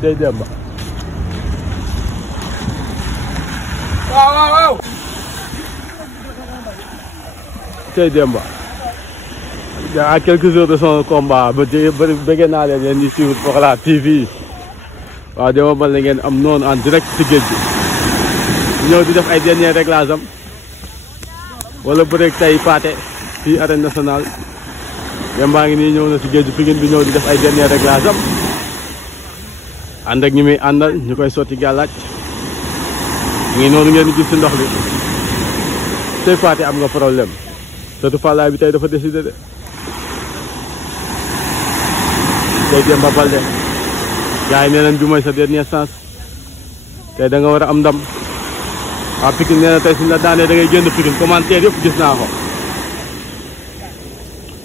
Hii Demba. Wow. Hii Demba. À quelques heures de son combat bëgg naa leen di suivre Pokola TV waaw Demba Balde ngeen am noonu en direct ci géej gi ñëw di def ay dernier réglage am wala bëreeg tey Pathé fii arène nationale Demba ngi nii ñëw na ci géej gi Pikine bi ñëw di def ay dernier réglage am ànd ak ñi muy àndal ñu koy sotti gàllaaj ngi noonu ngeen gis ci ndox bi tey Pathé am nga problème surtout Fallaye bi tey dafa décidé de Hii Demba Balde gars yi nee nañ bi mooy sa dernière chance tey da nga war a am ndam waa Pikine nee na tey suñ la daanee da ngay génn Pikine commentaire yëpp gis naa ko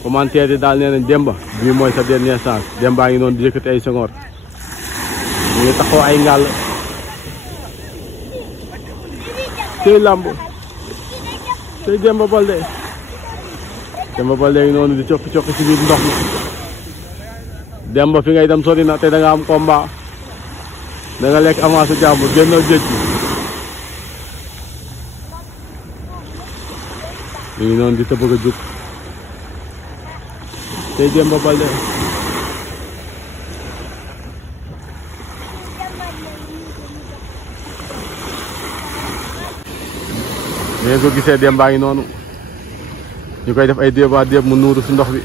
commentaire yi daal nee nañ Demba bi mooy sa dernière chance Demba ngi noonu di yëkkati ay sengoor ñu ngi taxaw ay ngàll tey làmb tey Demba Balde ngi noonu di cokki ci biir ndox mi Demba fi ngay dem sori na te da nga am combat da nga lekk avance jàmbur génnoo géej gi mi ngi noonu di ta bëgg a jóg tey Demba Balde ngeen ko gisee Demba ngi noonu ñu koy def ay débat mu nuuru si ndox bi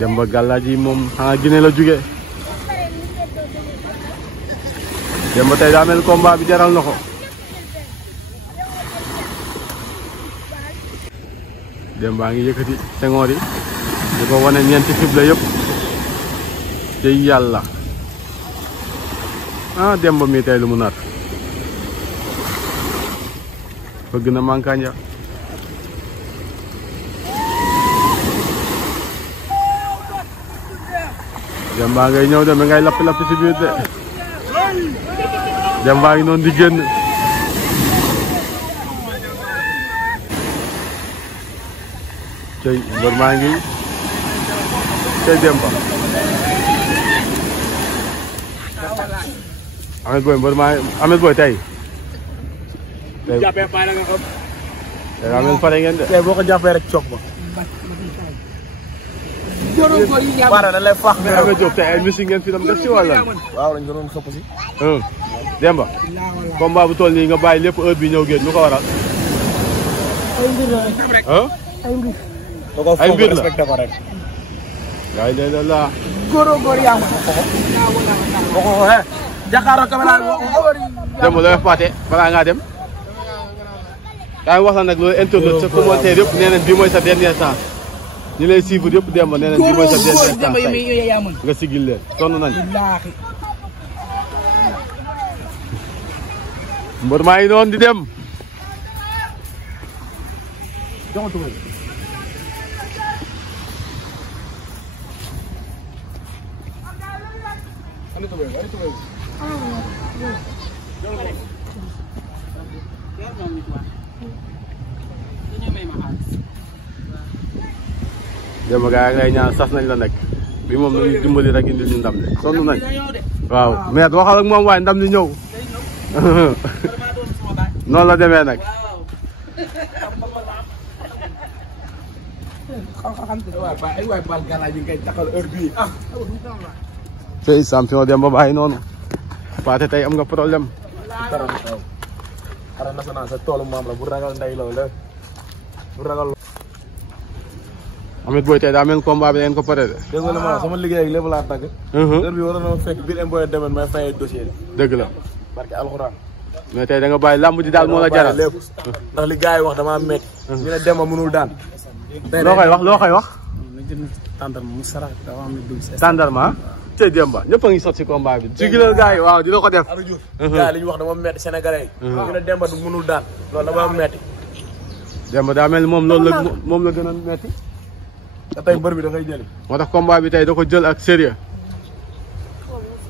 Demba gàllaaj yi moom xanaa Guinée la jóge Demba tey daa mel combat bi jaral na ko Demba ngi yëkkati sengoor yi di ko wane ñeenti xibla yëpp te yàlla ah Demba mi tey lu mu nar bëgg na mankanja Demba ngay ñëw de ngay lapp ci biir de Demba ngi noonu di génn tey mbër maa ngi tey Demba Amet Boy mbër maa Amet Boy tey jàppee pare nga xam tey Amet pare ngeen de tey boo ko jàppee rek coog ba pare da lay faax mais Amet Diop tey ay musique ngeen fi dem def si wala waaw lañ ko doon xëpp si Demba combat bu toll nii nga bàyyi lépp heure bi ñëw géej lu ko waral ay mbir la respecté ko rek gaay de la góor yaa ma ko jakaaro caméra Demba looy Pathé balaa ngaa dem yaa ngi wax la nag loolu internet sa commentaire yëpp nee nañ bi mooy sa dernière chance ñi lay suivre yëpp Demba nee nañ bi mooy sa dernière chance tey nga sigil leen sonn nañ mbër maa ngi noonu di dem Demba gaa ngay ñaan sas nañ la nekk bi moom nañu dimbali rek indil ñu ndam li sonn nañ waaw mais waxal ak moom waaye ndam li ñëw noonu la demee nag tey champion Demba bàyyi noonu Pathé tey am nga problème arène nationale sa toolu maam la bu ragal ndey loolu bu ragal Amet Boy tey daa mel combat bi ngeen ko pare de dégg nga ma sama liggéey ak lépp laa tàgg heure bi waroon na fekk biir imboy demen may fayee dossier dëgg la barke alxuraan mais tey da nga bàyyi lamb ji daal moo la jaral lépp ndax li gars yi wax dama métti ñu ne Demba mënul daan loo koy wax tàndarma mu sara dafa am dugg tàndarma tey Demba ñëpp a ngi sot si combat bi ci gilal gars yi waaw dina ko def gars yi li ñu wax dama métti sénégalais yi ñu ne Demba du mënul daan loolu dama métti Demba daa mel moom loolu la moom la gën a métti te tey mbër bi da ngay jëli moo tax combat bi tey da ko jël ak sérieux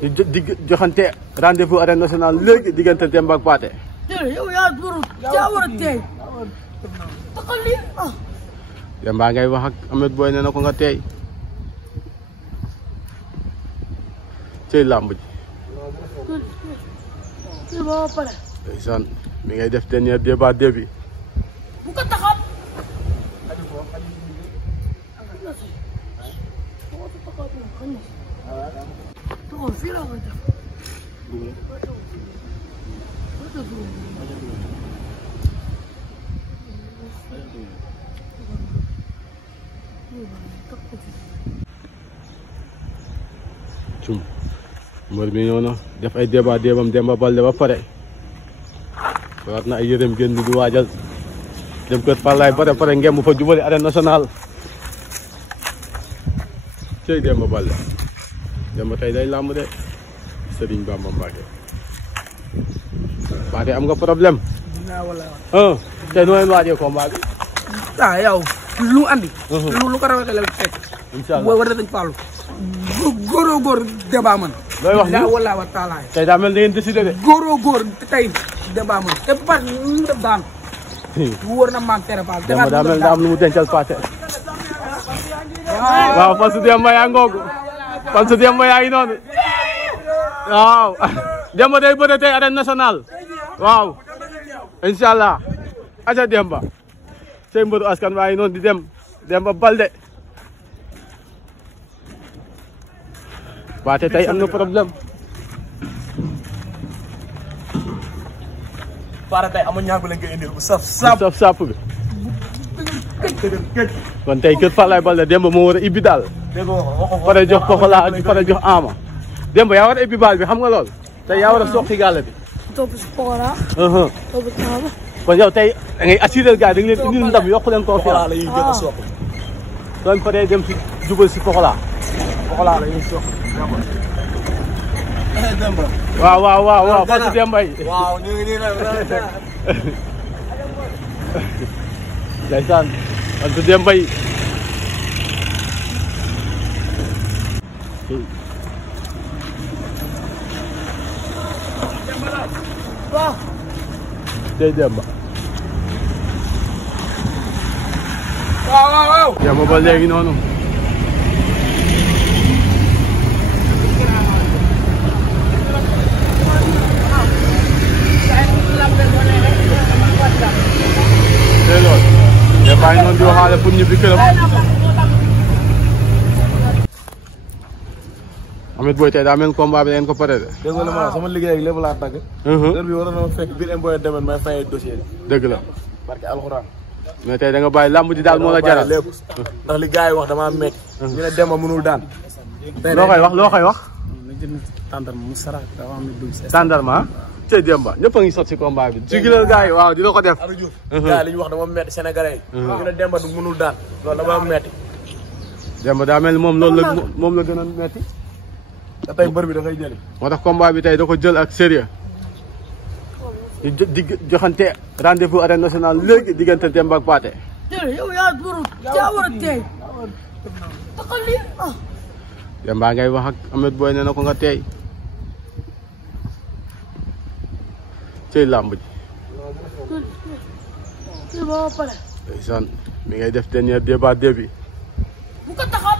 di joxante rendez-vous arène nationale léegi diggante Demba ak Pathé. yow yaa war a teey taxal lii ah. Demba ngay wax ak Ameth Boy nee na ko nga teey cey làmb ji. ba pare. ndeysaan mi ngay def dernier débat bi. bu ko taxaw. cum mbër mi ñëw na def ay débat débam Demba Balde ba pare waat na ay yërëm génn di waajal dem kër Fallaye ba pare ngem fa jubali arène nationale cey Demba Balde Demba tey day làmb de Serigne Bamba Mbacké Pathé am nga problème tey nu leen waajee combat bi yow lu andi lu ko rawee la fekk inshallah war na dañ fallu góor débat man looy wax ni wala wa taala tey daa mel da ngeen décidé de góor tey débat man te pas ñu def daan wóor na man tere Fall Demba daa mel daa am lu mu dencal Pathé waaw parce que Demba yaa ngoogu parce que Demba yaa ngi noonu waaw Demba day bëre tey arène nationale waaw inshallah aca Demba sey mbëru askan waa ngi noonu di dem Demba Balde Pathé tey am na problème Pathé tey amuñu ñaar bu leen koy indil bu saf sap bi kon tey kër Fallaye Balde Demba moo war a ibbi daal pare jox Pokola pare jox Ama Demba yaa war a ibbi baal bi xam nga lool tey yaa war a soog ci gàlle bi topp si Pokola topp si Ama kon yow tey da ngay assurer gars yi da nga leen indil ndam yokk leen confiance la ñuy jël a soog doon paree dem si jubal si Pokola la ñuy soog Demba waaw parce que Demba yi waaw ñu ngi nii nag ndeysaan parce que Demba yi waaw tey Demba waaw Demba ba léegi noonu tey loolu Demba yi noonu di waxaale pour ñibbi këram Ameth Boy tey daa mel combat bi leen ko pare de dégg nga ma sama liggéey ak lépp laa tàgg heure bi waroon na ma fekk biir imboy demen may fay dossier dëgg la barke alxuraan mais tey da nga bàyyi làmb ji daal moo la jaral lépp ndax li gars yi wax damaa metti ñu ne Demba mënul daan loo koy wax tàndarma mu sarax dafa am lu dugg si tàndarma tey Demba ñëpp a ngi sot si combat bi jigilal gars yi waaw dina ko def Arou Diouf gars yi li ñu wax dama metti sénégalais yi ñu ne Demba du mënul daan loolu dama metti Demba daa mel ni moom loolu la moom la gën a metti te tey mbër bi da koy jëli moo tax combat bi tey da ko jël ak sérieux ñu di joxante rendez-vous arène nationale léegi diggante Demba ak Pathé yow yaa war a teey taxal lii ah. Demba ngay wax ak Ameth Boy nee na ko nga teey cey làmb ji ba pare. ndeysaan mi ngay def dernier débat bi bu ko taxaw.